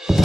Hello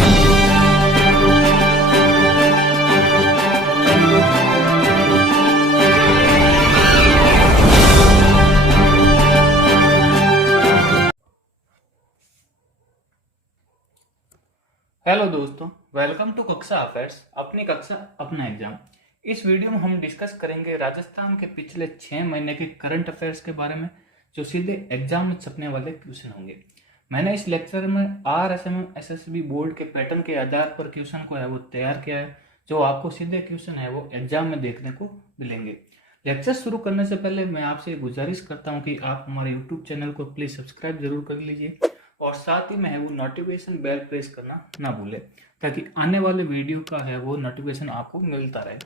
दोस्तों, welcome to कक्षा affairs. अपनी कक्षा अपना एग्जाम। इस वीडियो में हम डिस्कस करेंगे राजस्थान के पिछले 6 महीने के करंट अफेयर्स के बारे में, जो सीधे एग्जाम में छपने वाले क्वेश्चन होंगे। मैंने इस लेक्चर में RSM SSB बोर्ड के पैटर्न के आधार पर क्वेश्चन को है वो तैयार किया है, जो आपको सीधे क्वेश्चन है वो एग्जाम में देखने को मिलेंगे। लेक्चर शुरू करने से पहले मैं आपसे गुजारिश करता हूँ कि आप हमारे यूट्यूब चैनल को प्लीज़ सब्सक्राइब जरूर कर लीजिए और साथ ही में है वो नोटिफिकेशन बेल प्रेस करना ना भूलें, ताकि आने वाले वीडियो का है वो नोटिफिकेशन आपको मिलता रहे।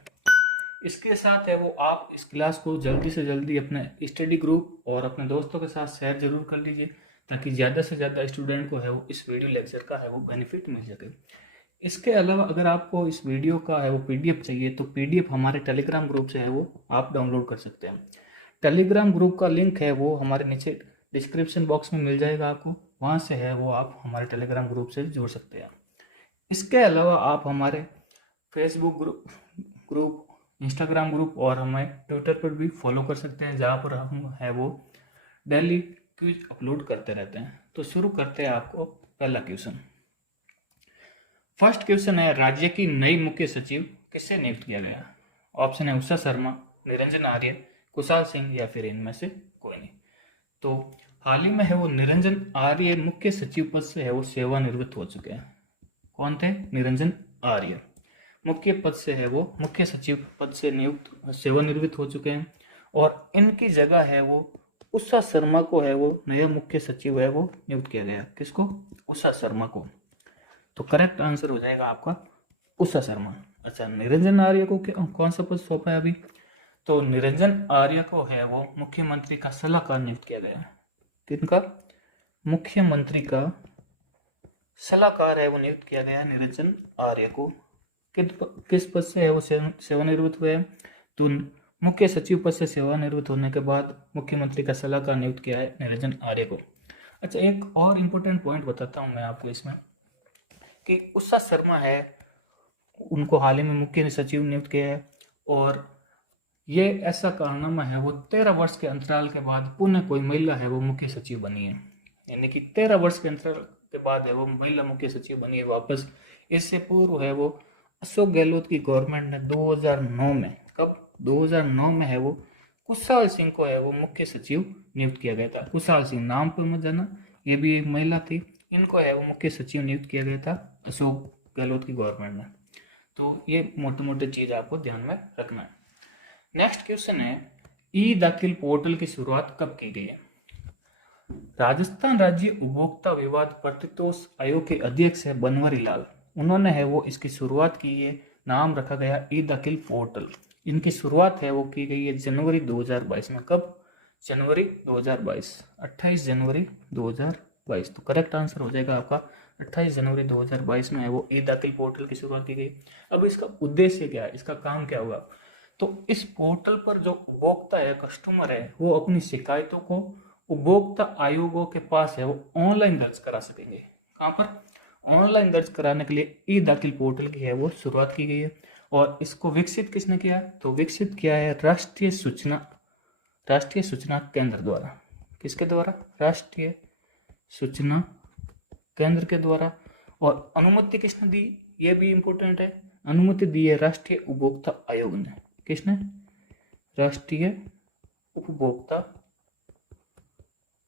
इसके साथ है वो आप इस क्लास को जल्दी से जल्दी अपने स्टडी ग्रुप और अपने दोस्तों के साथ शेयर जरूर कर लीजिए, ताकि ज़्यादा से ज़्यादा स्टूडेंट को है वो इस वीडियो लेक्चर का है वो बेनिफिट मिल सके। इसके अलावा अगर आपको इस वीडियो का है वो PDF चाहिए तो PDF हमारे टेलीग्राम ग्रुप से है वो आप डाउनलोड कर सकते हैं। टेलीग्राम ग्रुप का लिंक है वो हमारे नीचे डिस्क्रिप्शन बॉक्स में मिल जाएगा आपको, वहाँ से है वो आप हमारे टेलीग्राम ग्रुप से जुड़ सकते हैं। इसके अलावा आप हमारे फेसबुक ग्रुप, इंस्टाग्राम ग्रुप और हमें ट्विटर पर भी फॉलो कर सकते हैं, जहाँ पर हम है वो डेली क्विज अपलोड करते रहते हैं। तो शुरू करते हैं आपको पहला क्वेश्चन। फर्स्ट क्वेश्चन है, राज्य की नई मुख्य सचिव किससे नियुक्त किया गया? ऑप्शन है उषा शर्मा, निरंजन आर्य, कुशाल सिंह या फिर इनमें से कोई नहीं। तो हाल ही में है वो निरंजन आर्य मुख्य सचिव पद से है वो सेवानिवृत्त हो चुके हैं। कौन थे? निरंजन आर्य मुख्य पद से है वो मुख्य सचिव पद से नियुक्त सेवानिवृत्त हो चुके हैं, और इनकी जगह है वो उषा शर्मा को है वो नया मुख्य सचिव है वो नियुक्त किया गया। किसको? उषा शर्मा को। तो करेक्ट आंसर हो जाएगा आपका उषा शर्मा। अच्छा, निरंजन आर्य को कौन सा पद सौंपा है अभी? तो निरंजन आर्य को है वो मुख्यमंत्री का सलाहकार नियुक्त किया गया। किनका? मुख्यमंत्री का सलाहकार है वो नियुक्त किया गया निरंजन आर्य को। किस पद से है वो सेवानिवृत्त हुए? तो मुख्य सचिव पद से सेवानिवृत्त होने के बाद मुख्यमंत्री का सलाहकार नियुक्त किया है निरंजन आर्य को। अच्छा, एक और इम्पोर्टेंट पॉइंट बताता हूँ मैं आपको इसमें, कि उषा शर्मा है उनको हाल ही में मुख्य सचिव नियुक्त किया है, और ये ऐसा कारनामा है वो 13 वर्ष के अंतराल के बाद पुनः कोई महिला है वो मुख्य सचिव बनी है। यानी कि 13 वर्ष के अंतराल के बाद है वो महिला मुख्य सचिव बनी है वापस। इससे पूर्व है वो अशोक गहलोत की गवर्नमेंट ने 2009 में, कब? 2009 में है वो कुशाल सिंह को है वो मुख्य सचिव नियुक्त किया गया था। कुशाल सिंह, नाम पर मत जाना, ये भी एक महिला थी, इनको है वो मुख्य सचिव नियुक्त किया गया था अशोक गहलोत की गवर्नमेंट में। तो ये मोटे मोटे चीज आपको ध्यान में रखना है। नेक्स्ट क्वेश्चन है, ई दाखिल पोर्टल की शुरुआत कब की गई है? राजस्थान राज्य उपभोक्ता विवाद प्रतितोष आयोग के अध्यक्ष है बनवारी लाल, उन्होंने है वो इसकी शुरुआत की है। नाम रखा गया ई दाखिल पोर्टल। इनकी शुरुआत है वो की गई है जनवरी 2022 में। कब? जनवरी 2022, 28 जनवरी 2022। तो करेक्ट आंसर हो जाएगा आपका 28 जनवरी 2022 में है वो ई दाखिल पोर्टल की शुरुआत की गई। अब इसका उद्देश्य क्या है, इसका काम क्या होगा? तो इस पोर्टल पर जो उपभोक्ता है, कस्टमर है, वो अपनी शिकायतों को उपभोक्ता आयोगों के पास है वो ऑनलाइन दर्ज करा सकेंगे। कहाँ पर? ऑनलाइन दर्ज कराने के लिए ई दाखिल पोर्टल की है वो शुरुआत की गई है। और इसको विकसित किसने किया है? तो विकसित किया है राष्ट्रीय सूचना केंद्र द्वारा। किसके द्वारा? राष्ट्रीय सूचना केंद्र के द्वारा। और अनुमति किसने दी? ये भी इंपॉर्टेंट है। अनुमति दी है राष्ट्रीय उपभोक्ता आयोग ने। किसने? राष्ट्रीय उपभोक्ता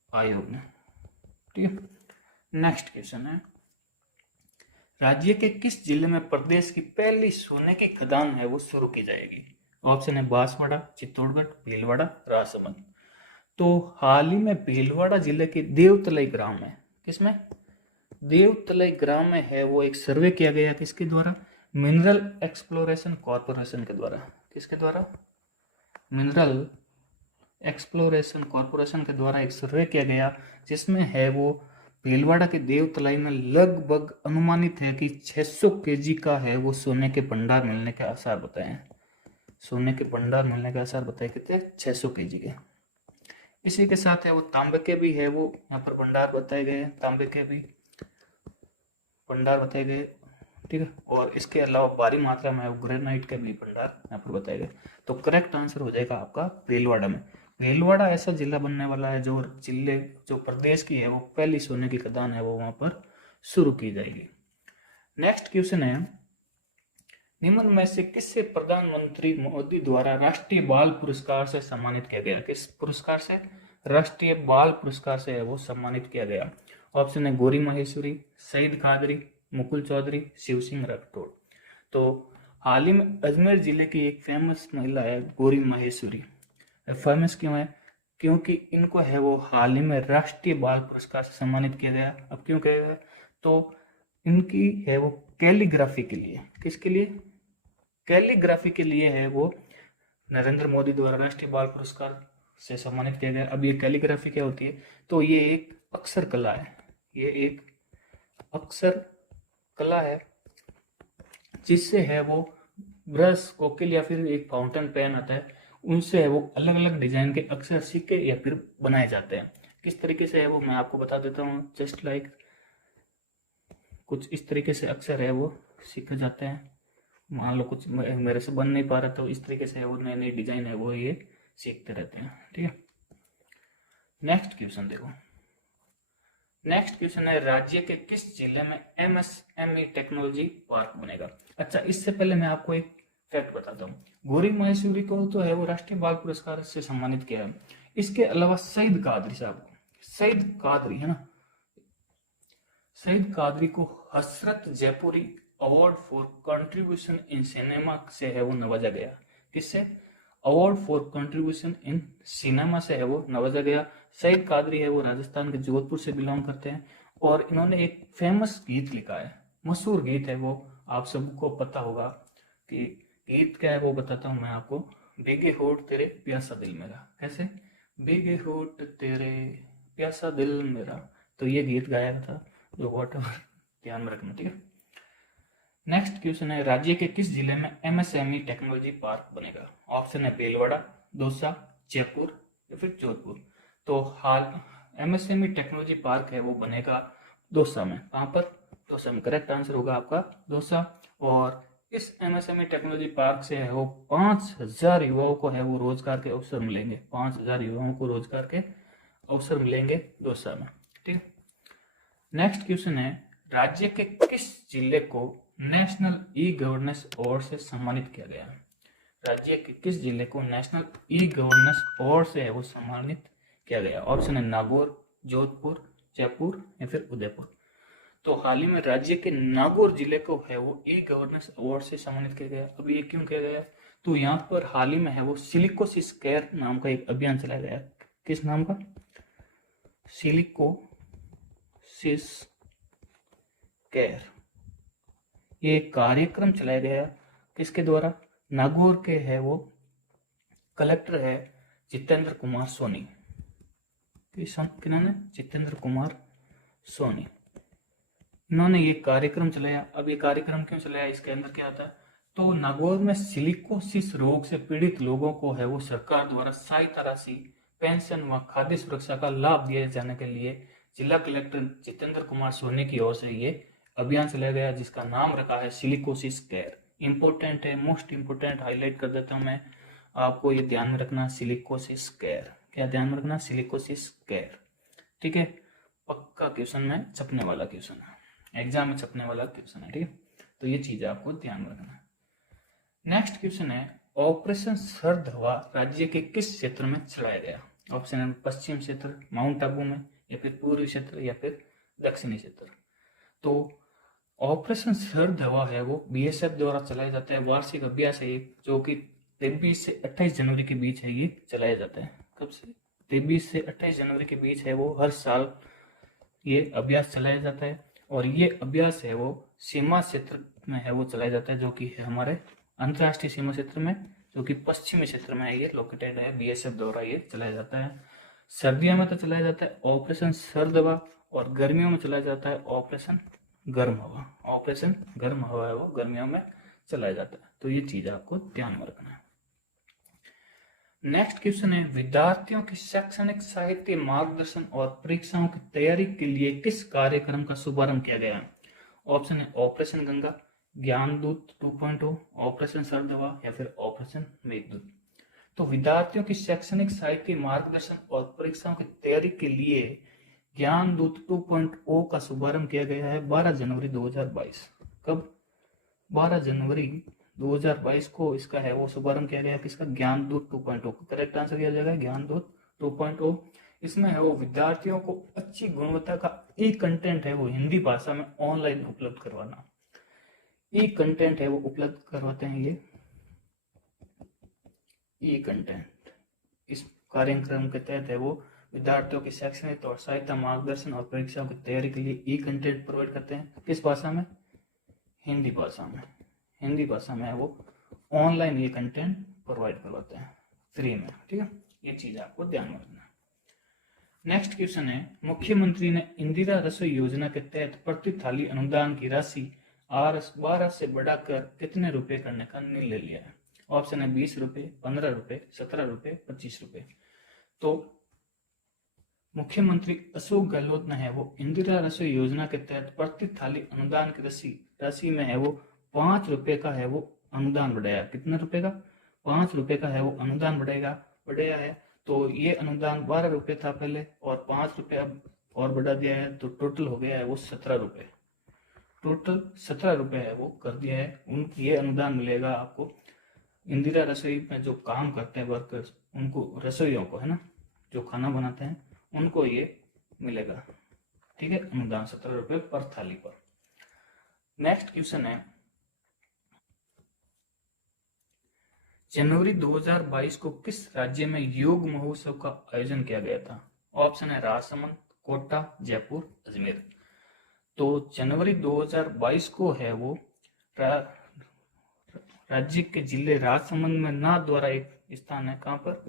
आयोग ने। ठीक है। नेक्स्ट क्वेश्चन है, राज्य के किस जिले में प्रदेश की पहली सोने की खदान है वो शुरू की जाएगी? ऑप्शन है बांसवाड़ा, चित्तौड़गढ़, भीलवाड़ा, राजसमंद। तो हाल ही में भीलवाड़ा जिले के देवतलई ग्राम में, किसमें? देवतलई ग्राम में है वो एक सर्वे किया गया। किसके द्वारा? मिनरल एक्सप्लोरेशन कॉरपोरेशन के द्वारा। किसके द्वारा? मिनरल एक्सप्लोरेशन कॉरपोरेशन के द्वारा एक सर्वे किया गया, जिसमें है वो भीलवाड़ा के देवतलाई में लगभग अनुमानित है कि 600 kg का है वो सोने के भंडार मिलने के आसार बताए हैं। सोने के भंडार मिलने के आसार बताए कितने? 600 kg के। इसी के साथ है वो तांबे के भी है वो यहाँ पर भंडार बताए गए हैं। तांबे के भी भंडार बताए गए, ठीक है। और इसके अलावा भारी मात्रा में ग्रेनाइट के भी भंडार यहाँ पर बताए गए। तो करेक्ट आंसर हो जाएगा आपका भीलवाड़ा में। भीलवाड़ा ऐसा जिला बनने वाला है जो प्रदेश की है वो पहली सोने की खदान है वो वहां पर शुरू की जाएगी। नेक्स्ट क्वेश्चन है, निम्न में से किससे प्रधानमंत्री मोदी द्वारा राष्ट्रीय बाल पुरस्कार से सम्मानित किया गया? किस पुरस्कार से? राष्ट्रीय बाल पुरस्कार से है वो सम्मानित किया गया। ऑप्शन है गौरी माहेश्वरी, सईद कादरी, मुकुल चौधरी, शिव सिंह राठौड़। तो हाल ही में अजमेर जिले की एक फेमस महिला है गौरी माहेश्वरी। फेमस क्यों है? क्योंकि इनको है वो हाल ही में राष्ट्रीय बाल पुरस्कार से सम्मानित किया गया। अब क्यों किया गया? तो इनकी है वो कैलीग्राफी के लिए। किसके लिए? कैलीग्राफी के लिए है वो नरेंद्र मोदी द्वारा राष्ट्रीय बाल पुरस्कार से सम्मानित किया गया। अब ये कैलीग्राफी क्या होती है? तो ये एक अक्षर कला है। ये एक अक्षर कला है जिससे है वो ब्रश, कोकिल या फिर एक फाउंटेन पेन आता है, उनसे है वो अलग अलग डिजाइन के अक्षर सिक्के या फिर बनाए जाते हैं। किस तरीके से है वो मैं आपको बता देता हूँ। जस्ट लाइक कुछ इस तरीके से अक्षर है वो सीखे जाते हैं। मान लो कुछ मेरे से बन नहीं पा रहा तो इस तरीके से वो नई नई डिजाइन है वो ये सीखते रहते हैं, ठीक है। नेक्स्ट क्वेश्चन देखो। नेक्स्ट क्वेश्चन है, राज्य के किस जिले में एमएसएमई टेक्नोलॉजी पार्क बनेगा? अच्छा, इससे पहले मैं आपको एक फैक्ट बताता हूँ। गौरी माहेश्वरी को तो है वो राष्ट्रीय बाल पुरस्कार से सम्मानित किया है। इसके अलावा सईद कादरी साहब, सईद कादरी है ना, सईद कादरी को Hasrat Jaipuri award for contribution in cinema से है वो नवाजा गया। किससे? Award for contribution in cinema से है वो नवाजा गया। सईद कादरी है वो राजस्थान के जोधपुर से बिलोंग करते हैं और इन्होंने एक फेमस गीत लिखा है, मशहूर गीत है वो, आप सबको पता होगा कि गीत क्या है वो बताता हूँ मैं आपको। भीगे होठ तेरे प्यासा दिल मेरा। कैसे? भीगे होठ तेरे प्यासा दिल मेरा। तो ये गीत गाया था, जो वॉट ध्यान में रखना, ठीक है। नेक्स्ट क्वेश्चन है, राज्य के किस जिले में एमएसएमई टेक्नोलॉजी पार्क बनेगा? ऑप्शन है भीलवाड़ा, दौसा, जयपुर या फिर जोधपुर। तो हाल एमएसएमई टेक्नोलॉजी पार्क है वो बनेगा दौसा में। कहां पर? दौसा में। करेक्ट आंसर होगा आपका दौसा। और इस एमएसएमई टेक्नोलॉजी पार्क से है वो 5000 युवाओं को है वो रोजगार के अवसर मिलेंगे। 5000 युवाओं को रोजगार के अवसर मिलेंगे दौसा में, ठीक है। नेक्स्ट क्वेश्चन है, राज्य के किस जिले को नेशनल ई गवर्नेंस अवार्ड से सम्मानित किया गया? राज्य के किस जिले को नेशनल ई गवर्नेंस अवार्ड से है वो सम्मानित किया गया? ऑप्शन है नागौर, जोधपुर, जयपुर या फिर उदयपुर। तो हाल ही में राज्य के नागौर जिले को है वो ई गवर्नेंस अवार्ड से सम्मानित किया गया। अब ये क्यों किया गया? तो यहाँ पर हाल ही में है वो सिलिकोसिस केयर नाम का एक अभियान चलाया गया। किस नाम का? Silicosis care. ये कार्यक्रम चलाया गया किसके द्वारा? नागौर के है वो कलेक्टर है जितेंद्र कुमार सोनी। किन्होंने? जितेंद्र कुमार सोनी। इन्होंने ये कार्यक्रम चलाया। अब ये कार्यक्रम क्यों चलाया? इसके अंदर क्या आता है? तो नागौर में सिलिकोसिस रोग से पीड़ित लोगों को है वो सरकार द्वारा सहायता राशि, पेंशन व खाद्य सुरक्षा का लाभ दिए जाने के लिए जिला कलेक्टर जितेंद्र कुमार सोनी की ओर से ये अभियान चलाया गया, जिसका नाम रखा है सिलिकोसिस केयर। इंपॉर्टेंट है, मोस्ट इंपॉर्टेंट, हाईलाइट कर देता हूं मैं आपको, ये ध्यान में रखना, सिलिकोसिस केयर। क्या ध्यान में रखना? सिलिकोसिस केयर, ठीक है। पक्का क्वेश्चन में छपने वाला क्वेश्चन है, एग्जाम में छपने वाला क्वेश्चन है, ठीक है। तो ये चीज आपको ध्यान में रखना है। नेक्स्ट क्वेश्चन है, ऑपरेशन सर्द हवा राज्य के किस क्षेत्र में चलाया गया? ऑप्शन है पश्चिम क्षेत्र, माउंट आबू में, या फिर पूर्वी क्षेत्र या फिर दक्षिणी क्षेत्र। तो ऑपरेशन सर्द हवा है वो बीएसएफ द्वारा चलाया जाता है। वार्षिक अभ्यास है जो कि 23 से 28 जनवरी के बीच है ये चलाया जाता है। कब से? 23 से 28 जनवरी के बीच है वो हर साल ये अभ्यास चलाया जाता है। और ये अभ्यास है वो सीमा क्षेत्र में है वो चलाया जाता है, जो कि है हमारे अंतर्राष्ट्रीय सीमा क्षेत्र में, जो कि पश्चिमी क्षेत्र में है ये लोकेटेड है। बीएसएफ द्वारा ये चलाया जाता है। सर्दियों में तो चलाया जाता है ऑपरेशन सर्द हवा, और गर्मियों में चलाया जाता है ऑपरेशन गर्म हवा। ऑपरेशन गर्म हवा है वो गर्मियों में चलाया जाता है। तो ये चीज आपको ध्यान में रखना है। नेक्स्ट क्वेश्चन है, विद्यार्थियों की शैक्षणिक साहित्य मार्गदर्शन और परीक्षाओं की तैयारी के लिए किस कार्यक्रम का शुभारंभ किया गया? ऑप्शन है ऑपरेशन गंगा, ज्ञानदूत 2.0, ऑपरेशन सरदवा या फिर ऑपरेशन मेघदूत। तो विद्यार्थियों की शैक्षणिक साहित्य मार्गदर्शन और परीक्षाओं की तैयारी के लिए ज्ञानदूत 2.0 का शुभारंभ किया गया है 12 जनवरी 2022। कब? 12 जनवरी 2022 को इसका है वो शुभारंभ किया गया किसका? ज्ञानदूत 2.0। करेक्ट आंसर किया जाएगा ज्ञानदूत 2.0। इसमें है वो विद्यार्थियों को अच्छी गुणवत्ता का ई कंटेंट है वो हिंदी भाषा में ऑनलाइन उपलब्ध करवाना। ई कंटेंट है वो उपलब्ध करवाते हैं ये ई कंटेंट। इस कार्यक्रम के तहत है वो विद्यार्थियों के शैक्षणिक और सहायता मार्गदर्शन और परीक्षाओं की तैयारी के लिए ई कंटेंट प्रोवाइड करते हैं। किस भाषा में? हिंदी भाषा में। हिंदी भाषा में है वो ऑनलाइन ये कंटेंट प्रोवाइड करवाते हैं फ्री में। ठीक है, ये चीज आपको ध्यान में रखना है। नेक्स्ट क्वेश्चन है, मुख्यमंत्री ने इंदिरा रसोई योजना के तहत प्रति थाली अनुदान की राशि 12 से बढ़ाकर कितने रुपए करने का निर्णय लिया है? ऑप्शन है 20 रुपए, 15 रुपए, 17 रुपए, 25 रुपए। तो मुख्यमंत्री अशोक गहलोत ने है वो इंदिरा रसोई योजना के तहत प्रति थाली अनुदान की राशि में है वो 5 रुपए का है वो अनुदान बढ़ाया। कितने रुपए का? 5 रुपए का है वो अनुदान बढ़ाया है। तो ये अनुदान 12 रुपए था पहले और 5 रुपए अब और बढ़ा दिया है, तो टोटल हो गया है वो 17 रुपए। टोटल 17 रुपए है वो कर दिया है। ये अनुदान मिलेगा आपको इंदिरा रसोई में जो काम करते हैं वर्कर्स, उनको, रसोइयों को है ना, जो खाना बनाते हैं उनको ये मिलेगा। ठीक है, अनुदान 17 रुपए पर थाली पर। नेक्स्ट क्वेश्चन है, जनवरी 2022 को किस राज्य में योग महोत्सव का आयोजन किया गया था? ऑप्शन है राजसमंद, कोटा, जयपुर, अजमेर। तो जनवरी 2022 को है वो राज्य के जिले राजसमंद में नाथद्वारा एक स्थान है। कहां पर?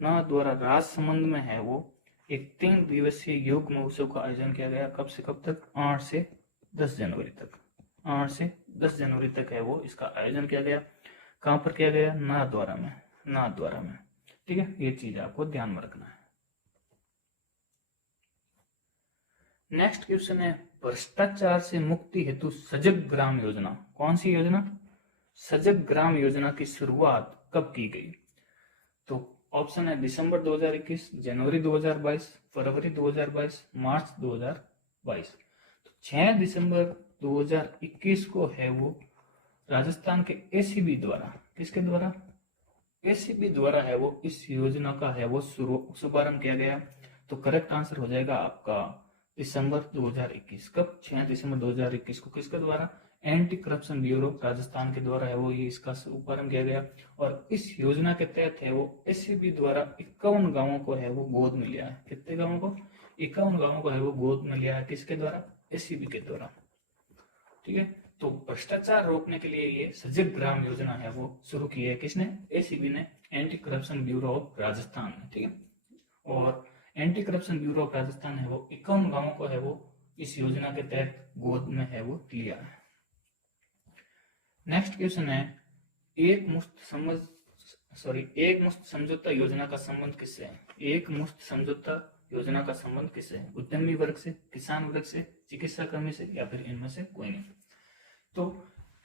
नाथद्वारा राजसमंद में है वो एक 3 दिवसीय योग महोत्सव का आयोजन किया गया। कब से कब तक? 8 से 10 जनवरी तक। 8 से 10 जनवरी तक है वो इसका आयोजन किया गया। कहां पर किया गया? नाथद्वारा में। ठीक है, ये चीज आपको ध्यान में रखना है। नेक्स्ट क्वेश्चन है, भ्रष्टाचार से मुक्ति हेतु सजग ग्राम योजना, कौन सी योजना? सजग ग्राम योजना की शुरुआत कब की गई? तो ऑप्शन है दिसंबर 2021, जनवरी 2022, फरवरी 2022, मार्च 2022। तो 6 दिसंबर 2021 को है वो राजस्थान के एसीबी द्वारा, किसके द्वारा? एसीबी द्वारा है वो इस योजना का है वो शुभारंभ किया गया। तो करेक्ट आंसर हो जाएगा आपका दिसंबर 2021। कब? 6 दिसंबर 2021 को किसके द्वारा? एंटी करप्शन ब्यूरो राजस्थान के द्वारा है वो ये इसका शुभारंभ किया गया। और इस योजना के तहत है वो एसीबी द्वारा 51 गांवों को है वो गोद में लिया है। कितने गांवों को? 51 गांवों को है वो गोद में लिया है। किसके द्वारा? एसीबी के द्वारा। ठीक है, तो भ्रष्टाचार रोकने के लिए ये सजग ग्राम योजना है वो शुरू की है। किसने? एसीबी ने, anti corruption bureau of Rajasthan ने। ठीक है, और anti corruption bureau of Rajasthan है वो 51 गांवों को है वो इस योजना के तहत गोद में है वो लिया है। नेक्स्ट क्वेश्चन है, एक मुश्त समझौता योजना का संबंध किससे है? एक मुश्त समझौता योजना का संबंध किससे है? उद्यमी वर्ग से, किसान वर्ग से, चिकित्सा कर्मी से, या फिर इनमें से कोई नहीं। तो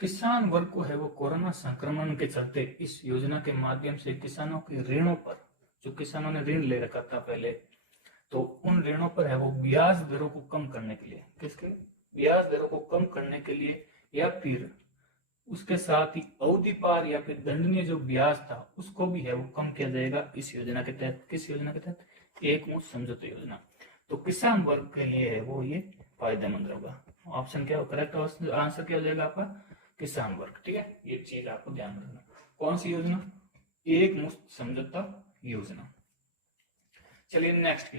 किसान वर्ग को है वो कोरोना संक्रमण के चलते इस योजना के माध्यम से किसानों के ऋणों पर, जो किसानों ने ऋण ले रखा था पहले, तो उन ऋणों पर है वो ब्याज दरों को कम करने के लिए, किसके? ब्याज दरों को कम करने के लिए, या फिर उसके साथ ही अवधि पार या फिर दंडनीय जो ब्याज था उसको भी है वो कम किया जाएगा इस योजना के तहत। किस योजना के तहत? एक मुश्त समझौता योजना। तो किसान वर्ग के लिए है वो ये फायदेमंद होगा। ऑप्शन क्या? करेक्ट आंसर क्या हो जाएगा आपका? किसान वर्ग। ठीक है, ये चीज आपको ध्यान रखना। कौन सी योजना? एक मुश्त समझौता योजना। चलिए नेक्स्ट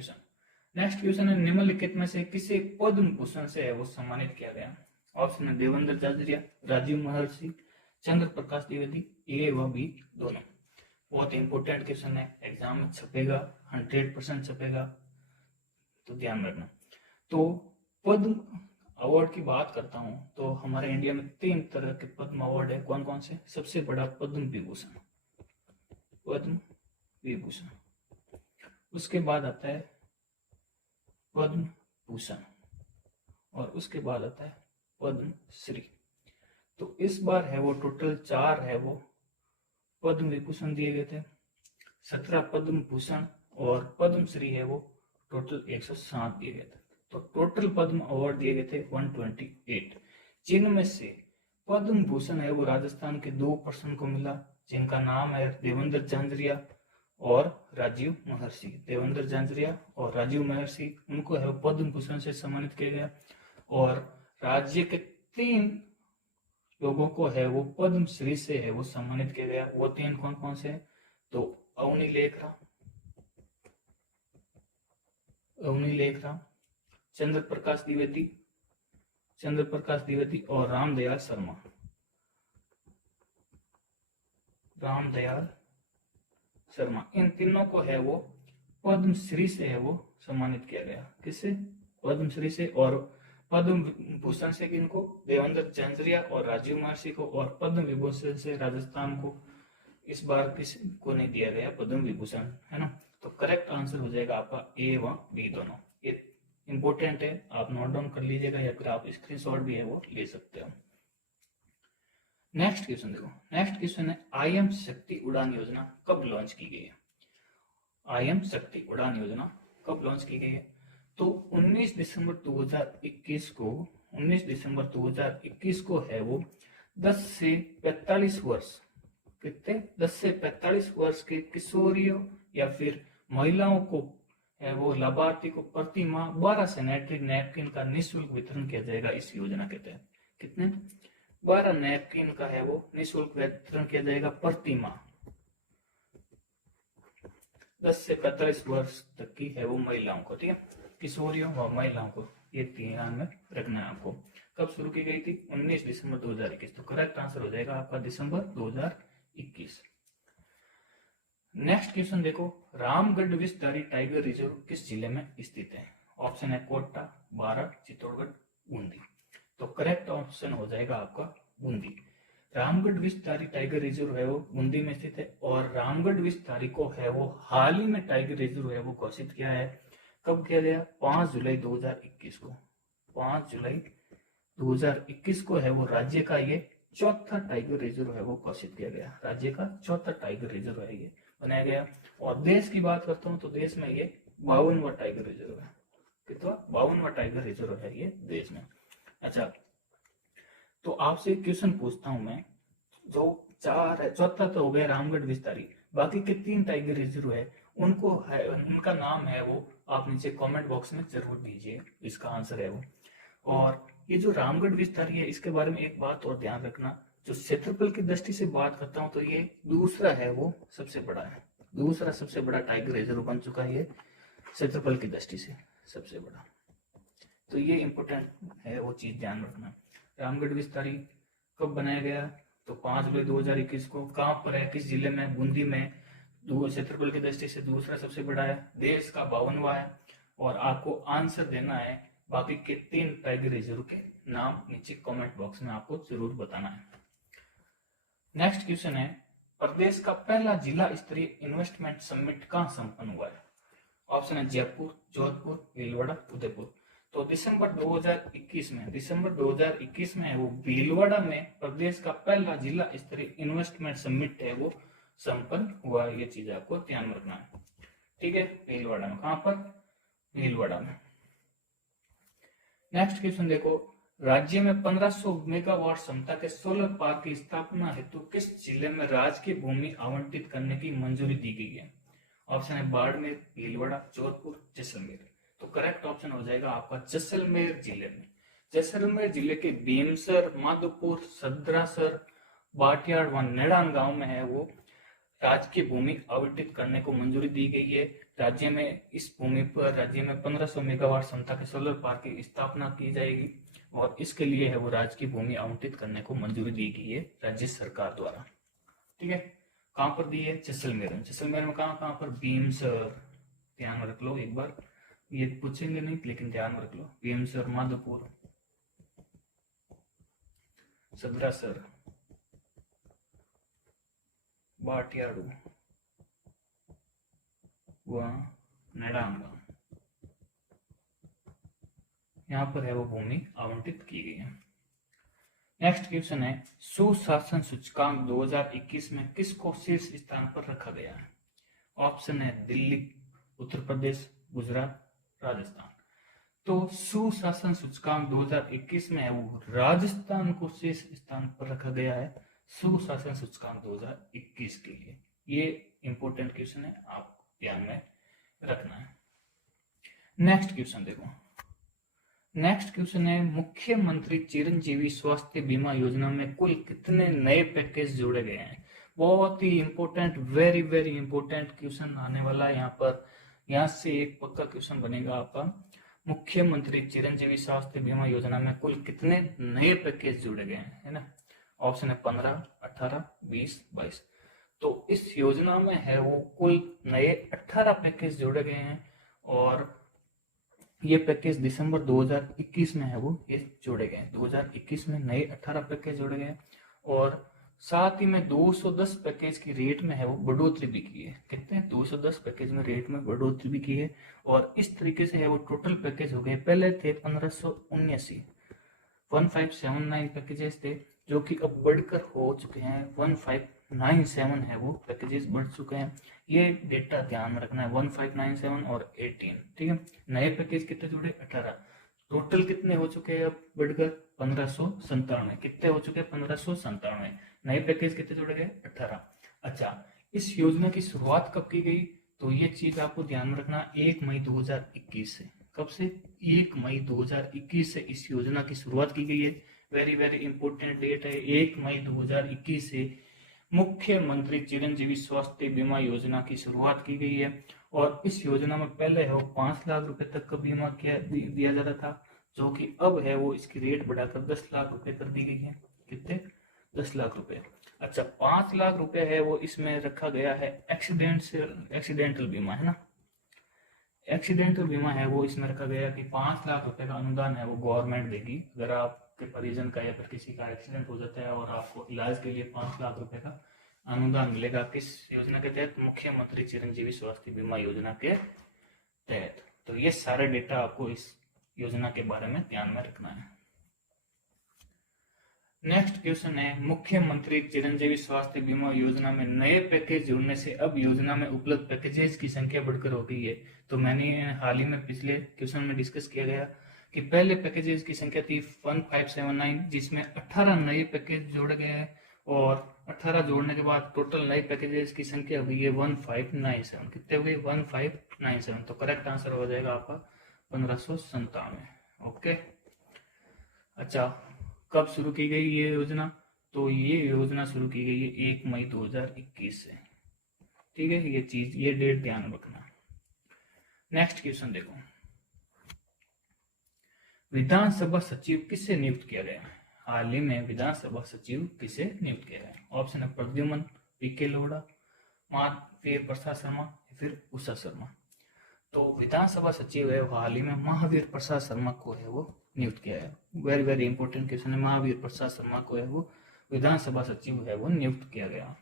क्वेश्चन है, निम्नलिखित में से किसे पद्म भूषण से है वो सम्मानित किया गया? ऑप्शन है देवेंद्र झाझरिया, राजीव महर्षि, चंद्र प्रकाश द्विवेदी, ए व बी दोनों। बहुत इंपोर्टेंट क्वेश्चन है, एग्जाम में छपेगा, 100% छपेगा, तो ध्यान रखना। तो पद्म अवार्ड की बात करता हूं तो हमारे इंडिया में 3 तरह के पद्म अवार्ड है। कौन कौन से? सबसे बड़ा पद्म विभूषण, उसके बाद आता है पद्म भूषण, और उसके बाद आता है पद्म श्री। तो इस बार है वो टोटल 4 है वो पद्म विभूषण दिए गए थे, 17 पद्म भूषण और पद्म श्री है वो टोटल 107 दिए गए थे। तो टोटल पद्म अवार्ड दिए गए थे 128, जिनमें से पद्म भूषण है वो राजस्थान के 2 पर्सन को मिला, जिनका नाम है देवेंद्र झांझरिया और राजीव महर्षि। देवेंद्र झांझरिया और राजीव महर्षि, उनको है वो पद्म भूषण से सम्मानित किया गया। और राज्य के 3 लोगों को है वो पद्म श्री से है वो सम्मानित किया गया। वो 3 कौन कौन से? तो अवनी लेखराम, चंद्र प्रकाश द्विवेदी और रामदयाल शर्मा। इन तीनों को है वो पद्म श्री से है वो सम्मानित किया गया। किससे? पद्म श्री से। और पद्म भूषण से किनको? देवेंद्र झांझरिया और राजीव महर्षि को। और पद्म विभूषण से राजस्थान को इस बार किसी को नहीं दिया गया पद्म विभूषण, है ना। तो करेक्ट आंसर हो जाएगा आपका ए व बी दोनों। ये इंपॉर्टेंट है, आप नोट डाउन कर लीजिएगा या फिर आप स्क्रीनशॉट भी है वो ले सकते हो। नेक्स्ट क्वेश्चन देखो। नेक्स्ट क्वेश्चन है IM शक्ति उड़ान योजना कब लॉन्च की गई है? IM शक्ति उड़ान योजना कब लॉन्च की गई है? तो 19 दिसंबर 2021 को है वो 10 से 45 वर्ष, कितने? 10 से 45 वर्ष के किशोरियों या फिर महिलाओं को है वो लाभार्थी को प्रति माह 12 सैनिटरी नैपकिन का निःशुल्क वितरण किया जाएगा इस योजना के तहत। कितने? 12 नैपकिन का है वो निःशुल्क वितरण किया जाएगा प्रति माह 10 से 45 वर्ष तक की है वो महिलाओं को, ठीक है, किशोरियों व महिलाओं को। ये ध्यान में रखना है आपको। कब शुरू की गई थी? 19 दिसंबर 2021। तो करेक्ट आंसर हो जाएगा आपका दिसंबर 2021। नेक्स्ट क्वेश्चन देखो। रामगढ़ विषधारी टाइगर रिजर्व किस जिले में स्थित है? ऑप्शन है कोटा, बारां, चित्तौड़गढ़, बूंदी। तो करेक्ट ऑप्शन हो जाएगा आपका बूंदी। रामगढ़ विषधारी टाइगर रिजर्व है वो बूंदी में स्थित है। और रामगढ़ विषधारी को है वो हाल ही में टाइगर रिजर्व है वो घोषित किया है। कब किया गया? 5 जुलाई 2021 को। 5 जुलाई 2021 को है वो राज्य का ये चौथा टाइगर रिजर्व है वो घोषित किया गया। राज्य का चौथा टाइगर रिजर्व है ये बनाया गया। और देश की बात करता हूं तो देश में ये 52वां टाइगर रिजर्व है। कितना? 52वां टाइगर रिजर्व है ये देश में। अच्छा, तो आपसे क्वेश्चन पूछता हूं मैं, जो 4 है, चौथा तो हो गया रामगढ़ विषधारी, बाकी के 3 टाइगर रिजर्व है उनको है, उनका नाम है वो आप नीचे कमेंट बॉक्स में जरूर दीजिए, इसका आंसर है वो। और ये जो रामगढ़ विषधारी है इसके बारे में एक बात और ध्यान रखना, जो क्षेत्रफल की दृष्टि से बात करता हूं तो ये दूसरा है वो सबसे बड़ा है। दूसरा सबसे बड़ा टाइगर रिजर्व बन चुका है ये क्षेत्रफल की दृष्टि से सबसे बड़ा। तो ये इंपोर्टेंट है वो चीज ध्यान रखना। रामगढ़ विषधारी कब बनाया गया? तो 5 जुलाई 2021 को। कहां पर है? किस जिले में? बूंदी में। क्षेत्रफल की दृष्टि से दूसरा सबसे बड़ा है, देश का 52वां है। और आपको आंसर देना है बाकी के 3 टाइगर रिजर्व के नाम नीचे कमेंट बॉक्स में आपको जरूर बताना है। नेक्स्ट क्वेश्चन है, प्रदेश का पहला जिला स्तरीय इन्वेस्टमेंट समिट कहां संपन्न हुआ है? ऑप्शन है जयपुर, जोधपुर, भीलवाड़ा, उदयपुर। तो दिसंबर 2021 में है वो भीलवाड़ा में प्रदेश का पहला जिला स्तरीय इन्वेस्टमेंट समिट है वो संपन्न हुआ। ये चीज आपको ध्यान में रखना है, ठीक है। भीलवाड़ा में। कहां पर? भीलवाड़ा में। नेक्स्ट क्वेश्चन देखो। राज्य में 1500 मेगावाट क्षमता के सोलर पार्क की स्थापना हेतु किस जिले में राजकीय भूमि आवंटित करने की मंजूरी दी गई है? ऑप्शन है बाड़मेर, भीलवाड़ा, जोधपुर, जैसलमेर। तो करेक्ट ऑप्शन हो जाएगा आपका जैसलमेर जिले में। जैसलमेर जिले के भीमसर, माधोपुर, सद्रासर, बाटियाड़ व नेड़ान गांव में है वो राजकीय भूमि आवंटित करने को मंजूरी दी गई है। राज्य में इस भूमि पर राज्य में 1500 मेगावाट क्षमता के सोलर पार्क की स्थापना की जाएगी और इसके लिए है वो राजकीय भूमि आवंटित करने को मंजूरी दी गई है राज्य सरकार द्वारा, ठीक है। कहां पर दी है? जैसलमेर में। जैसलमेर में कहां पर? भीमसर। ध्यान रख लो, एक बार ये पूछेंगे नहीं लेकिन ध्यान रख लो। भीमसर, माधोपुर, सद्रासर, बाटियाड़ू व नेड़ांगा, यहाँ पर है वो भूमि आवंटित की गई है। नेक्स्ट क्वेश्चन है, सुशासन सूचकांक 2021 में किसको शीर्ष स्थान पर रखा गया है? ऑप्शन है दिल्ली, उत्तर प्रदेश, गुजरात, राजस्थान। तो सुशासन सूचकांक 2021 में है वो राजस्थान को शीर्ष स्थान पर रखा गया है, सुशासन सूचकांक 2021 के लिए। ये इंपॉर्टेंट क्वेश्चन है, आप ध्यान में रखना है। नेक्स्ट क्वेश्चन देखो, नेक्स्ट क्वेश्चन है, मुख्यमंत्री चिरंजीवी स्वास्थ्य बीमा योजना में कुल कितने नए पैकेज जोड़े गए हैं? बहुत ही important, very very important question आने वाला है यहाँ पर। यहाँ से एक पक्का क्वेश्चन बनेगा आपका, मुख्यमंत्री चिरंजीवी स्वास्थ्य बीमा योजना में कुल कितने नए पैकेज जोड़े गए हैं, है ना? ऑप्शन है 15, 18, 20, 22। तो इस योजना में है वो कुल नए 18 पैकेज जोड़े गए हैं और ये पैकेज दिसंबर 2021 में है वो ये जोड़े गए। 2021 में नए 18 पैकेज जोड़े गए और साथ ही में 210 पैकेज की रेट में है वो बढ़ोतरी भी की है। कितने? 210 पैकेज में रेट में बढ़ोतरी भी की है और इस तरीके से है वो टोटल पैकेज हो गए। पहले थे 1579 1579 पैकेजेस थे, जो कि अब बढ़कर हो चुके हैं 1597 है वो पैकेजेस बढ़ चुके हैं। ये डेटा ध्यान में रखना है, 1597 और 18, ठीक है। नए पैकेज कितने जुड़े? 18। टोटल कितने हो चुके हैं अब बढ़कर? 1597। कितने हो चुके हैं? 1597। नए पैकेज कितने जुड़े गए? 18। अच्छा, इस योजना की शुरुआत कब की गई? तो ये चीज आपको ध्यान में रखना, 1 मई 2021 से। कब से? 1 मई 2021 से इस योजना की शुरुआत की गई है। वेरी वेरी इंपॉर्टेंट डेट है, 1 मई 2021 से मुख्यमंत्री चिरंजीवी स्वास्थ्य बीमा योजना की शुरुआत की गई है। और इस योजना में पहले है वो 5 लाख रुपए तक का बीमा दिया जाता था, जो कि अब है वो इसकी रेट बढ़ाकर 10 लाख रुपए कर दी गई है। कितने? 10 लाख रुपए। अच्छा, 5 लाख रुपए है वो इसमें रखा गया है एक्सीडेंटल बीमा, है ना। एक्सीडेंटल बीमा है वो इसमें रखा गया कि 5 लाख रुपए का अनुदान है वो गवर्नमेंट देगी। अगर आपके परिजन का या फिर किसी का एक्सीडेंट हो जाता है और आपको इलाज के लिए 5 लाख रुपए का अनुदान मिलेगा। किस योजना के तहत? मुख्यमंत्री चिरंजीवी स्वास्थ्य बीमा योजना के तहत। तो ये सारे डेटा आपको इस योजना के बारे में ध्यान में रखना है। नेक्स्ट क्वेश्चन है, मुख्यमंत्री चिरंजीवी स्वास्थ्य बीमा योजना में नए पैकेज जुड़ने से अब योजना में उपलब्ध पैकेजेस की संख्या बढ़कर हो गई है। तो मैंने हाल ही में पिछले क्वेश्चन में डिस्कस किया गया कि पहले पैकेजेस की संख्या थी 1579, जिसमें 18 नए पैकेज जोड़े गए हैं और 18 जोड़ने के बाद टोटल नए पैकेजेस की संख्या हुई है 1597। कितने हुए? 1597। तो करेक्ट आंसर हो जाएगा आपका 1597। ओके। अच्छा, कब शुरू की गई ये योजना? तो ये योजना शुरू की गई है 1 मई 2021 से, ठीक है। ये चीज, ये डेट ध्यान रखना। नेक्स्ट क्वेश्चन देखो, विधानसभा सचिव किससे नियुक्त किया गया? हाल ही में विधानसभा सचिव किसे नियुक्त किया गया? ऑप्शन है प्रद्युमन, पीके लोढ़ा, महावीर प्रसाद शर्मा या फिर उषा शर्मा। तो विधानसभा सचिव है हाल ही में महावीर प्रसाद शर्मा को है वो नियुक्त किया है। वेरी वेरी इंपॉर्टेंट क्वेश्चन है, महावीर प्रसाद शर्मा को है वो विधानसभा सचिव है वो नियुक्त किया गया।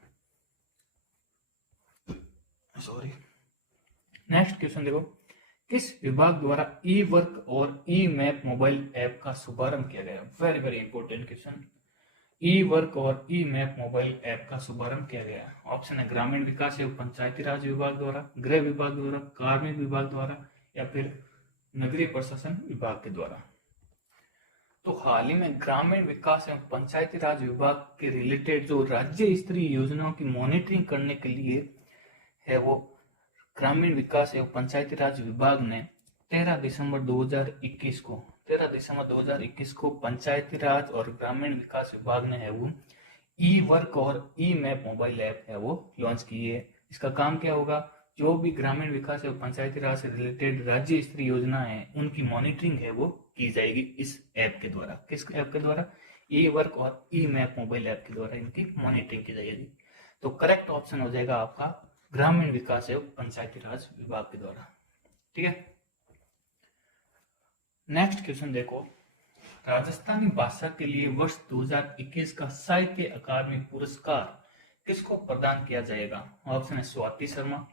सॉरी। नेक्स्ट क्वेश्चन देखो, किस विभाग द्वारा ई वर्क और ई मैप मोबाइल ऐप का शुभारंभ किया गया? Very very important question. E work और ई मैप मोबाइल ऐप का शुभारंभ किया गया। ऑप्शन है ग्रामीण विकास एवं पंचायती राज विभाग द्वारा, गृह विभाग द्वारा, कार्मिक विभाग द्वारा या फिर नगरीय प्रशासन विभाग के द्वारा। तो हाल ही में ग्रामीण विकास एवं पंचायती राज विभाग के रिलेटेड जो राज्य स्तरीय योजनाओं की मॉनिटरिंग करने के लिए है वो ग्रामीण विकास एवं पंचायती राज विभाग ने 13 दिसंबर 2021 को पंचायती राज और ग्रामीण विकास विभाग ने है वो ई वर्क और ई मैप मोबाइल ऐप है वो लॉन्च की है। इसका काम क्या होगा? जो भी ग्रामीण विकास एवं पंचायती राज से रिलेटेड राज्य स्तरीय योजना है उनकी मॉनिटरिंग है वो की जाएगी इस ऐप के द्वारा। किस ऐप के द्वारा? ई वर्क और ई मैप मोबाइल ऐप के द्वारा इनकी मॉनिटरिंग की जाएगी। तो करेक्ट ऑप्शन हो जाएगा आपका ग्रामीण विकास एवं पंचायती राज विभाग के द्वारा, ठीक है। नेक्स्ट क्वेश्चन देखो, राजस्थानी भाषा के लिए वर्ष 2021 का साहित्य अकादमी पुरस्कार किसको प्रदान किया जाएगा? ऑप्शन है स्वाति शर्मा,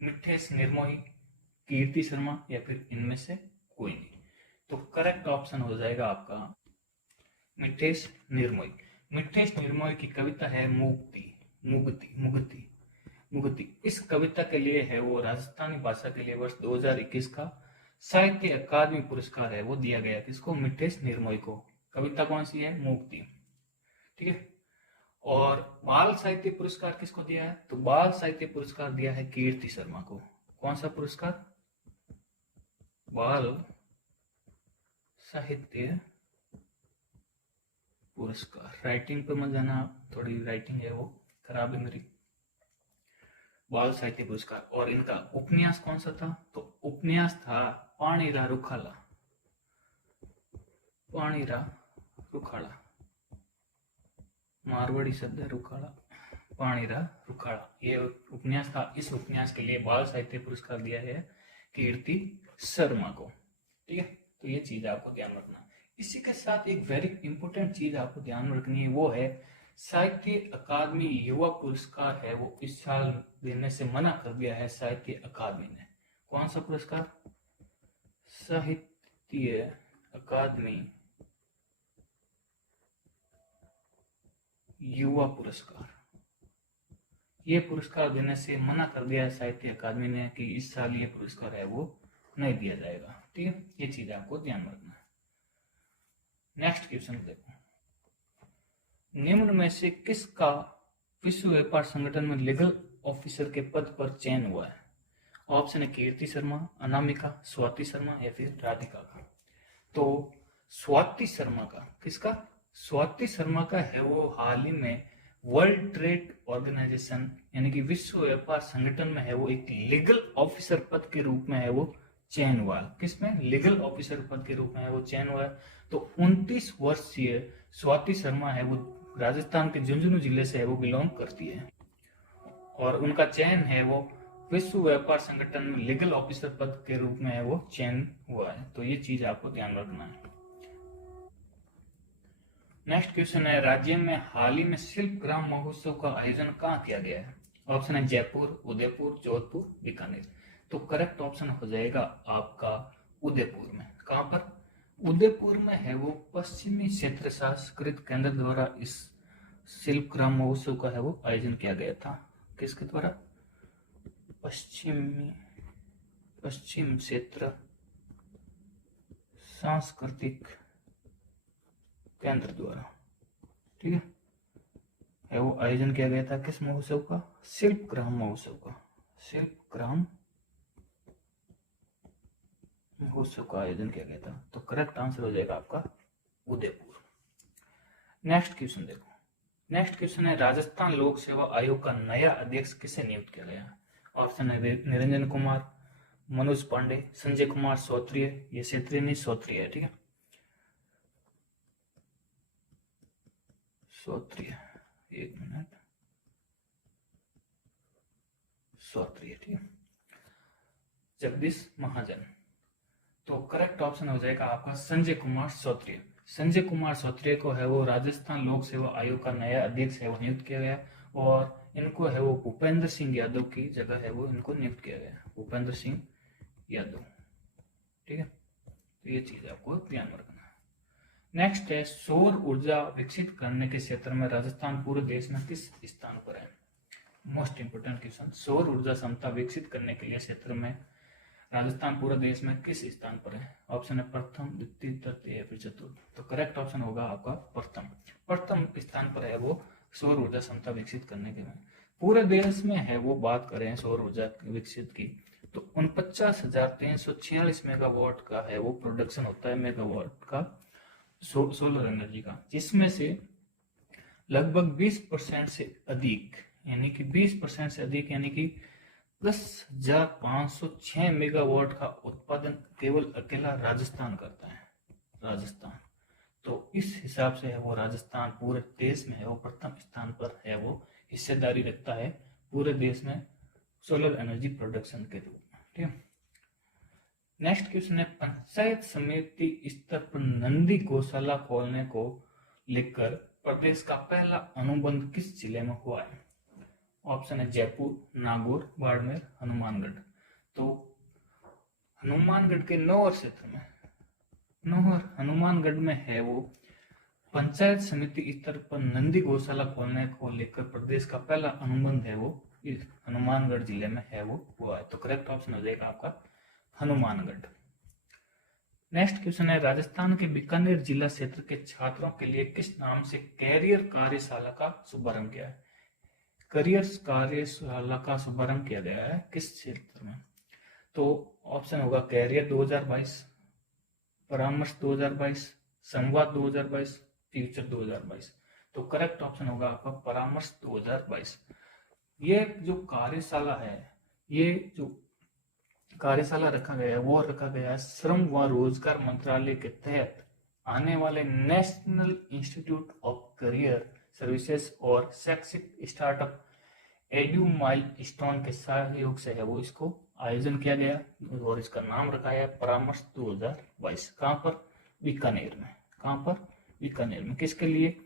मिठेश निर्मोही, कीर्ति शर्मा या फिर इनमें से कोई नहीं। तो करेक्ट ऑप्शन हो जाएगा आपका मिथेश निर्मोही। मिथेश निर्मोही की कविता है मुक्ति, मुक्ति मुक्ति मुक्ति। इस कविता के लिए है वो राजस्थानी भाषा के लिए वर्ष 2021 का साहित्य अकादमी पुरस्कार है वो दिया गया किसको? मिथेश निर्मोही को। कविता कौन सी है? मुक्ति। ठीक है। और बाल साहित्य पुरस्कार किसको दिया है? तो बाल साहित्य पुरस्कार दिया है कीर्ति शर्मा को। कौन सा पुरस्कार? बाल साहित्य पुरस्कार। राइटिंग पे मत जाना, थोड़ी राइटिंग है वो खराब है मेरी। बाल साहित्य पुरस्कार। और इनका उपन्यास कौन सा था? तो उपन्यास था पाणीरा रुखाला। पाणीरा रुखाला, मारवाड़ी शब्द है रुखाला, पाणीरा रुखाला, ये उपन्यास था। इस उपन्यास के लिए बाल साहित्य पुरस्कार दिया है कीर्ति शर्मा को। ठीक है, तो ये चीज आपको ध्यान रखना। इसी के साथ एक वेरी इंपॉर्टेंट चीज आपको ध्यान रखनी है, वो है साहित्य अकादमी युवा पुरस्कार है वो इस साल देने से मना कर दिया है साहित्य अकादमी ने। कौन सा पुरस्कार? साहित्य अकादमी युवा पुरस्कार। ये पुरस्कार देने से मना कर दिया है साहित्य अकादमी ने कि इस साल ये पुरस्कार है वो नहीं दिया जाएगा। ठीक है, ये चीज आपको ध्यान रखना है। नेक्स्ट क्वेश्चन देखो, निम्न में से किसका विश्व व्यापार संगठन में लीगल ऑफिसर के पद पर चयन हुआ है? ऑप्शन है कीर्ति शर्मा, अनामिका, स्वाति शर्मा या फिर राधिका का। तो स्वाति शर्मा का, किसका? स्वाति शर्मा का है वो हाल ही में वर्ल्ड ट्रेड ऑर्गेनाइजेशन यानी कि विश्व व्यापार संगठन में है वो एक लीगल ऑफिसर पद के रूप में है वो चयन हुआ। किसमें? लीगल ऑफिसर पद के रूप में है वो चयन हुआ है। तो 29 वर्षीय स्वाति शर्मा है वो राजस्थान के झुंझुनू जिले से है वो बिलोंग करती है और उनका चयन है वो विश्व व्यापार संगठन में लीगल ऑफिसर पद के रूप में है वो चयन हुआ है। तो ये चीज आपको ध्यान रखना है। नेक्स्ट क्वेश्चन है, राज्य में हाल ही में शिल्प ग्राम महोत्सव का आयोजन कहाँ किया गया है? ऑप्शन है जयपुर, उदयपुर, जोधपुर, बीकानेर। तो करेक्ट ऑप्शन हो जाएगा आपका उदयपुर में। कहां पर? उदयपुर में है वो पश्चिमी क्षेत्र सांस्कृतिक केंद्र द्वारा इस शिल्प ग्राम महोत्सव का है वो आयोजन किया गया था। किसके द्वारा? पश्चिम क्षेत्र सांस्कृतिक केंद्र द्वारा। ठीक है, वो आयोजन किया गया था किस महोत्सव का? शिल्प ग्राम महोत्सव का। शिल्प ग्राम महोत्सव का आयोजन किया गया था। तो करेक्ट आंसर हो जाएगा आपका उदयपुर। नेक्स्ट क्वेश्चन देखो, नेक्स्ट क्वेश्चन है, राजस्थान लोक सेवा आयोग का नया अध्यक्ष किसे नियुक्त किया गया? ऑप्शन है निरंजन कुमार, मनोज पांडे, संजय कुमार श्रोत्रिय, ये क्षेत्रीय नहीं श्रोत्रिय है। ठीक है, श्रोत्रिय, एक मिनट, श्रोत्रिय। ठीक है, जगदीश महाजन। तो करेक्ट ऑप्शन हो जाएगा आपका संजय कुमार श्रोत्रिय। संजय कुमार श्रोत्रिय को है वो राजस्थान लोक सेवा आयोग का नया अध्यक्ष है वो नियुक्त किया गया और इनको है वो भूपेंद्र सिंह यादव की जगह है वो इनको नियुक्त किया गया, भूपेंद्र सिंह यादव। ठीक है, तो ये चीज आपको ध्यान रखना है। नेक्स्ट है, सौर ऊर्जा विकसित करने के क्षेत्र में राजस्थान पूरे देश में किस स्थान पर है? मोस्ट इंपोर्टेंट क्वेश्चन, सौर ऊर्जा क्षमता विकसित करने के लिए क्षेत्र में राजस्थान पूरे देश में किस स्थान पर है? ऑप्शन है प्रथम, द्वितीय, तृतीय या फिर चतुर्थ। तो करेक्ट ऑप्शन होगा आपका प्रथम स्थान पर है वो सौर ऊर्जा क्षमता विकसित करने के में। पूरे देश में है वो बात करें सौर ऊर्जा विकसित की तो 49,346 मेगावाट का है वो प्रोडक्शन होता है, मेगावाट का सोलर एनर्जी का, जिसमें से लगभग 20% से अधिक यानी कि 20% से अधिक यानी कि 10,506 मेगावाट का उत्पादन केवल अकेला राजस्थान करता है। राजस्थान, तो इस हिसाब से है वो राजस्थान पूरे देश में है वो प्रथम स्थान पर है वो हिस्सेदारी रखता है पूरे देश में सोलर एनर्जी प्रोडक्शन के रूप में। ठीक है, नेक्स्ट क्वेश्चन है, पंचायत समिति स्तर पर नंदी गौशाला खोलने को लेकर प्रदेश का पहला अनुबंध किस जिले में हुआ है? ऑप्शन है जयपुर, नागौर, बाड़मेर, हनुमानगढ़। तो हनुमानगढ़ के नौर क्षेत्र में हनुमानगढ़ में है वो पंचायत समिति स्तर पर नंदी गौशाला खोलने को लेकर प्रदेश का पहला अनुबंध है वो इस हनुमानगढ़ जिले में है वो हुआ है। तो करेक्ट ऑप्शन हो जाएगा आपका हनुमानगढ़। नेक्स्ट क्वेश्चन है, राजस्थान के बीकानेर जिला क्षेत्र के छात्रों के लिए किस नाम से कैरियर कार्यशाला का शुभारंभ किया है? करियर कार्यशाला का शुभारंभ किया गया है किस क्षेत्र में? तो ऑप्शन होगा कैरियर 2022, परामर्श 2022, संवाद 2022, फ्यूचर 2022। तो करेक्ट ऑप्शन होगा आपका परामर्श 2022। ये जो कार्यशाला है, ये जो कार्यशाला रखा गया है वो रखा गया है श्रम व रोजगार मंत्रालय के तहत आने वाले national institute of career services और शैक्षिक स्टार्टअप एड्यू माइलस्टोन के सहयोग से है वो इसको आयोजन किया गया और इसका नाम रखा है परामर्श 2022। कहां पर? बीकानेर में। कहां पर? बीकानेर में। किसके लिए?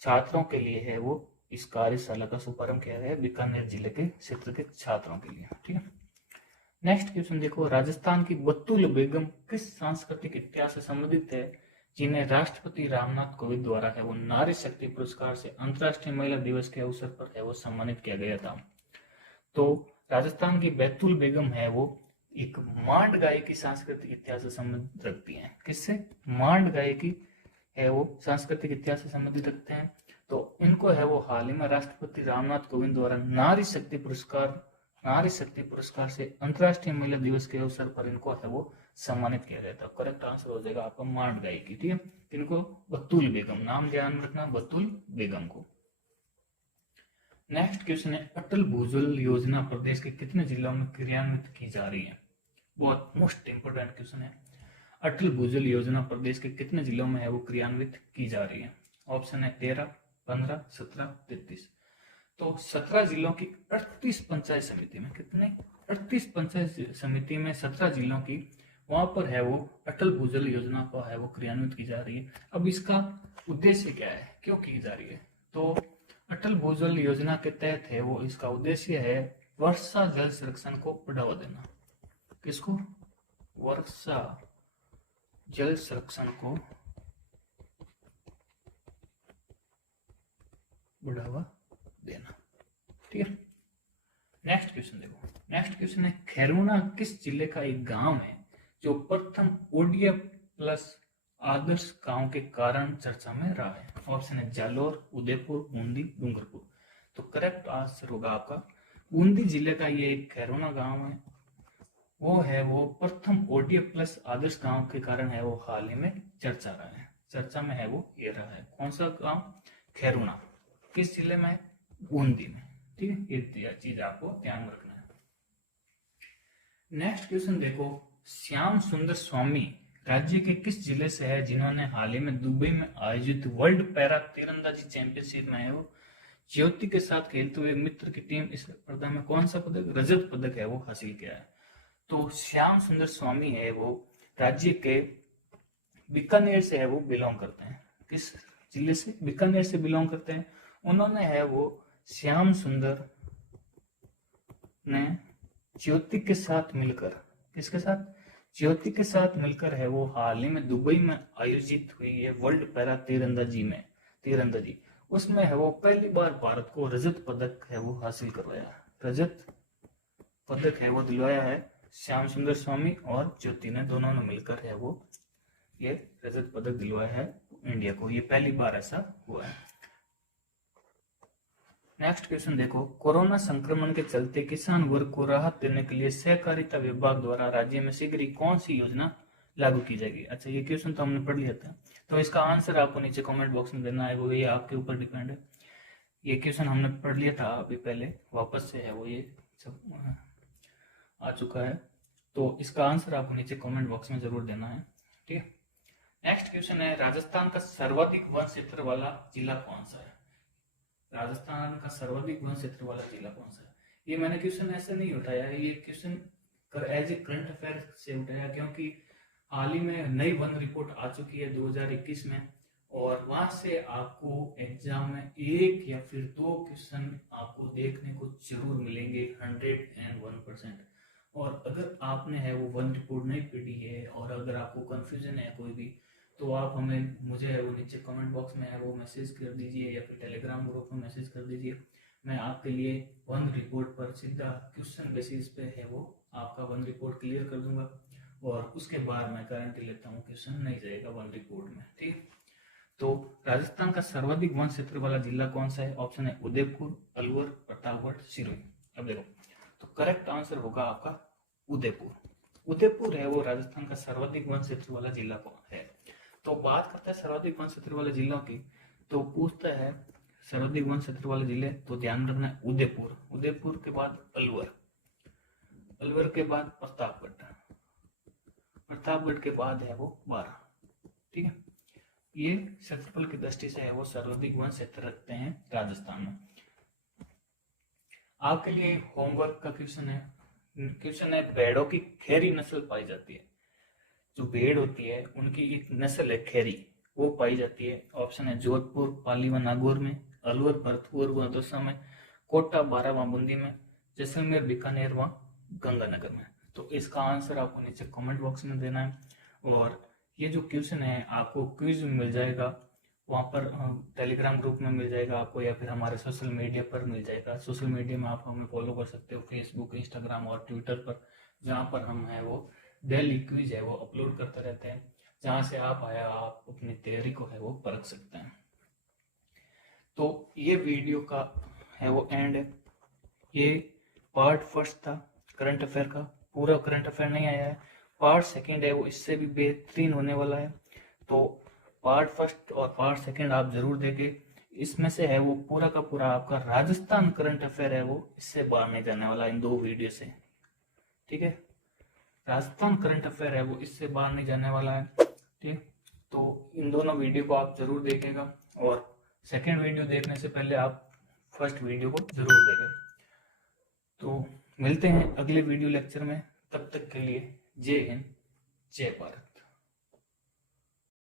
छात्रों के लिए है वो इस कार्यशाला का शुभारंभ किया गया है बीकानेर जिले के क्षेत्र के छात्रों के लिए। ठीक है। नेक्स्ट क्वेश्चन देखो, राजस्थान की बतुल बेगम किस सांस्कृतिक इतिहास से संबंधित है जिन्हें राष्ट्रपति रामनाथ कोविंद द्वारा है वो नारी शक्ति पुरस्कार से अंतर्राष्ट्रीय महिला दिवस के अवसर पर है वो सम्मानित किया गया था? तो राजस्थान की बैतुल बेगम है वो एक मांड गायकी सांस्कृतिक इतिहास से संबंधित रखती है। किससे? मांड गायकी है वो सांस्कृतिक इतिहास से संबंधित रखते हैं। तो इनको है वो हाल ही में राष्ट्रपति रामनाथ कोविंद द्वारा नारी शक्ति पुरस्कार से अंतर्राष्ट्रीय महिला दिवस के अवसर पर इनको है वो सम्मानित किया गया था। करेक्ट आंसर हो जाएगा आपका मांड गायकी। ठीक है। इनको बतुल बेगम, नाम ध्यान रखना बतुल बेगम को। नेक्स्ट क्वेश्चन है, अटल भूजल योजना प्रदेश के कितने जिलों में क्रियान्वित की जा रही है? बहुत मोस्ट इंपोर्टेंट क्वेश्चन है। अटल भूजल योजना प्रदेश के कितने जिलों में है वो क्रियान्वित की जा रही है? ऑप्शन है 13, 15, 17, 33। तो 17 जिलों की 38 पंचायत समिति में, कितने? 38 पंचायत समिति में 17 जिलों की वहां पर है वो अटल भूजल योजना को है वो क्रियान्वित की जा रही है। अब इसका उद्देश्य क्या है, क्यों की जा रही है? तो अटल भूजल योजना के तहत है वो इसका उद्देश्य है वर्षा जल संरक्षण को बढ़ावा देना। किसको? वर्षा जल संरक्षण को बढ़ावा देना। ठीक है। नेक्स्ट क्वेश्चन देखो, नेक्स्ट क्वेश्चन है, खैरुना किस जिले का एक गांव है जो प्रथम ओडीएफ प्लस आदर्श गांव के कारण चर्चा में रहा है? ऑप्शन है जालोर, उदयपुर, बूंदी, डूंगरपुर। तो करेक्ट आंसर होगा आपका बूंदी जिले का ये एक खैरुना गांव है वो है वो प्रथम ओडीएफ प्लस आदर्श गांव के कारण है वो हाल ही में चर्चा में है वो ये रहा है। कौन सा गांव? खैरुना। किस जिले में? बूंदी में। ठीक है। ये चीज आपको ध्यान रखना है। नेक्स्ट क्वेश्चन देखो, श्याम सुंदर स्वामी राज्य के किस जिले से है जिन्होंने हाल ही में दुबई में आयोजित वर्ल्ड पैरा तीरंदाजी चैंपियनशिप में है वो ज्योति के साथ खेलते हुए मित्र की टीम इस स्पर्धा में कौन सा पदक, रजत पदक है वो हासिल किया है? तो श्याम सुंदर स्वामी है वो राज्य के बीकानेर से है वो बिलोंग करते हैं। किस जिले से? बीकानेर से बिलोंग करते हैं। उन्होंने है वो श्याम सुंदर ने ज्योति के साथ मिलकर, किसके साथ? ज्योति के साथ मिलकर है वो हाल ही में दुबई में आयोजित हुई है वर्ल्ड पैरा तीरंदाजी उसमें है वो पहली बार भारत को रजत पदक है वो हासिल करवाया। रजत पदक है वो दिलवाया है श्याम सुंदर स्वामी और ज्योति ने, दोनों ने मिलकर है वो ये रजत पदक दिलवाया है इंडिया को। ये पहली बार ऐसा हुआ है। नेक्स्ट क्वेश्चन देखो, कोरोना संक्रमण के चलते किसान वर्ग को राहत देने के लिए सहकारिता विभाग द्वारा राज्य में शीघ्र ही कौन सी योजना लागू की जाएगी? अच्छा, ये क्वेश्चन तो हमने पढ़ लिया था, तो इसका आंसर आपको नीचे कमेंट बॉक्स में देना है, वो ये आपके ऊपर डिपेंड है। ये क्वेश्चन हमने पढ़ लिया था अभी पहले, वापस से है वो ये सब आ चुका है, तो इसका आंसर आपको नीचे कमेंट बॉक्स में जरूर देना है। ठीक है। नेक्स्ट क्वेश्चन है, राजस्थान का सर्वाधिक वन क्षेत्र वाला जिला कौन सा है? राजस्थान का सर्वाधिक वन क्षेत्र वाला जिला कौन सा है? ये मैंने क्वेश्चन ऐसे नहीं उठाया है, ये question as a current affair से उठाया क्योंकि हाल ही में नई वन रिपोर्ट आ चुकी है 2021 में, और वहां से आपको एग्जाम में 1 या फिर 2 क्वेश्चन आपको देखने को जरूर मिलेंगे 101%। और अगर आपने है वो वन रिपोर्ट नहीं पढ़ी है और अगर आपको कंफ्यूजन है कोई भी, तो आप मुझे है वो नीचे कमेंट बॉक्स में है वो मैसेज कर दीजिए या फिर टेलीग्राम ग्रुप में मैसेज कर दीजिए। मैं आपके लिए वन रिपोर्ट पर सीधा क्वेश्चन बेसिस पे है वो आपका वन रिपोर्ट क्लियर कर दूंगा, और उसके बाद मैं गारंटी लेता हूँ क्वेश्चन नहीं जाएगा वन रिपोर्ट में। ठीक, तो राजस्थान का सर्वाधिक वन क्षेत्र वाला जिला कौन सा है? ऑप्शन है उदयपुर, अलवर, प्रतापगढ़, सिरोही। अब देखो, तो करेक्ट आंसर होगा आपका उदयपुर। उदयपुर है वो राजस्थान का सर्वाधिक वन क्षेत्र वाला जिला कौन है। तो बात करता है सर्वाधिक वन क्षेत्र वाले जिलों की, तो पूछता है सर्वाधिक वन क्षेत्र वाले जिले, तो ध्यान रखना है उदयपुर, उदयपुर के बाद अलवर, अलवर के बाद प्रतापगढ़, प्रतापगढ़ के बाद है वो बारां। ठीक है, ये क्षेत्रफल की दृष्टि से है वो सर्वाधिक वन क्षेत्र रखते हैं राजस्थान में। आपके लिए होमवर्क का क्वेश्चन है भेड़ों की खैरी नस्ल पाई जाती है। जो भेड़ होती है उनकी एक नस्ल है खैरी, वो पाई जाती है। ऑप्शन है जोधपुर, पाली व नागौर में, अलवर, भरतपुर व दौसा में, कोटा, बारां व बूंदी में, जैसलमेर, बीकानेर व गंगानगर में। तो इसका आंसर आपको नीचे कमेंट बॉक्स में देना है। और ये जो क्वेश्चन है आपको क्विज मिल जाएगा, वहाँ पर टेलीग्राम ग्रुप में मिल जाएगा आपको, या फिर हमारे सोशल मीडिया पर मिल जाएगा। सोशल मीडिया में आप हमें फॉलो कर सकते हो, फेसबुक, इंस्टाग्राम और ट्विटर पर, जहाँ पर हम है वो डेली क्विज है वो अपलोड करते रहते हैं, जहाँ से आप अपनी तैयारी को है वो परख सकते हैं। तो ये वीडियो का है वो एंड है। ये पार्ट फर्स्ट था करंट अफेयर का, पूरा करंट अफेयर नहीं आया है। पार्ट सेकंड है वो इससे भी बेहतरीन होने वाला है। तो पार्ट फर्स्ट और पार्ट सेकंड आप जरूर देखें। इसमें से है वो पूरा का पूरा आपका राजस्थान करंट अफेयर है वो इससे बाहर नहीं जाने वाला इन दो वीडियो से। ठीक है, राजस्थान करंट अफेयर है वो इससे बाहर नहीं जाने वाला है। ठीक, तो इन दोनों वीडियो को आप जरूर देखेगा, और सेकंड वीडियो देखने से पहले आप फर्स्ट वीडियो को जरूर देखें। तो मिलते हैं अगले वीडियो लेक्चर में, तब तक के लिए जय हिंद, जय भारत।